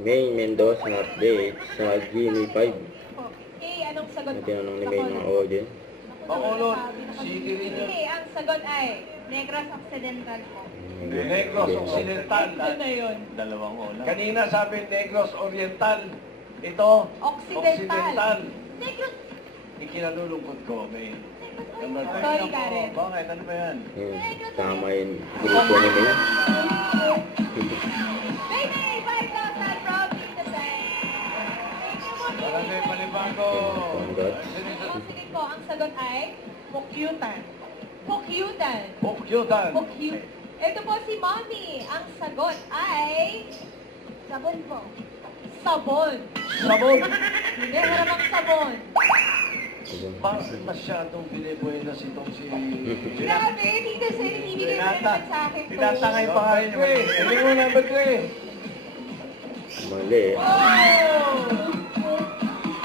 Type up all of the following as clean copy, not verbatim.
May Mendoza update sa Genie 5. Anong sagot? Na tinanong ni May mga audience. Bacolod, City rin yun. Ang sagot ay Negros Occidental po. Negros Occidental. Ano na yun? Dalawang ola. Kanina sabi Negros Oriental. Ito, Occidental. Occidental. Negros. Ikinalulungkot ko, May. Number five. Sorry, Karen. Bakit? Ano ba yan? Yun, tama yung grupo ni May. Baby, 5,000 from Innocent. Barangay Palibago. Congrats. Sige po, ang sagot ay Pukyutan. Pukyutan. Pukyutan. Pukyut. Ito po si Mommy. Ang sagot ay sabon po. Sabon. Sabon. Hindi, maramang sabon. Bakit masyadong binibuenas itong si... Grabe, Tito Sen, ibigay mo naman sa akin to. Tinatangay pa nga yun. Hindi mo number 3. Mali.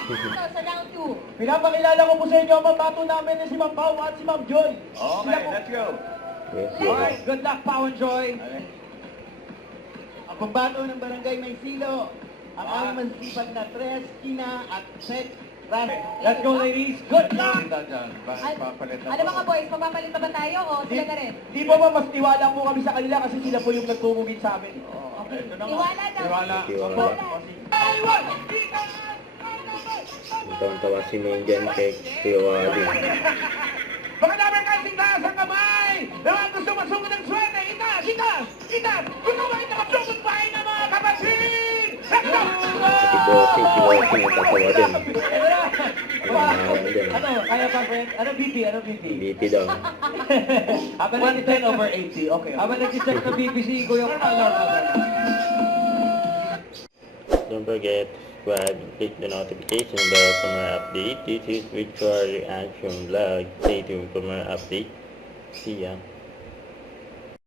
Ito, sa round 2. Pinapakilala ko po sa inyo ang mabato namin na si Ma'am Pao at si Ma'am Joy. Okay, let's go. Yes, Alright, good luck, Pao and Joy. Okay. Ang pambato ng Barangay Maysilo, ang aming masipag na Tres, Kina at Sek Rame. Let's go, ladies. Good luck! Ano mga boys, magpapalit pa ba tayo o sila na rin? Di ba ba mas tiwala po kami sa kanila kasi sila po yung nagtungugin sa amin. Okay. Tiwala daw. Tiwala. Tiwala. Tawa si May dyan kay Tiwali. Baka namin kasing taas ang kamay! Naman gusto masugod ng swerte! Itas! Itas! Itas! Gusto ba ito masugod pa ng mga kapatid? Si Bossing nagtatawa din. Ano, kaya pa, friend? Ano BP? Ano BP? BP daw. Habang 110 over 80. Okay. Habang nag-check na BP si Kuya Carlo. Don't forget to subscribe and click the notification bell for more updates. This is Victoria Reaction Vlog. Stay tuned for more updates. See ya.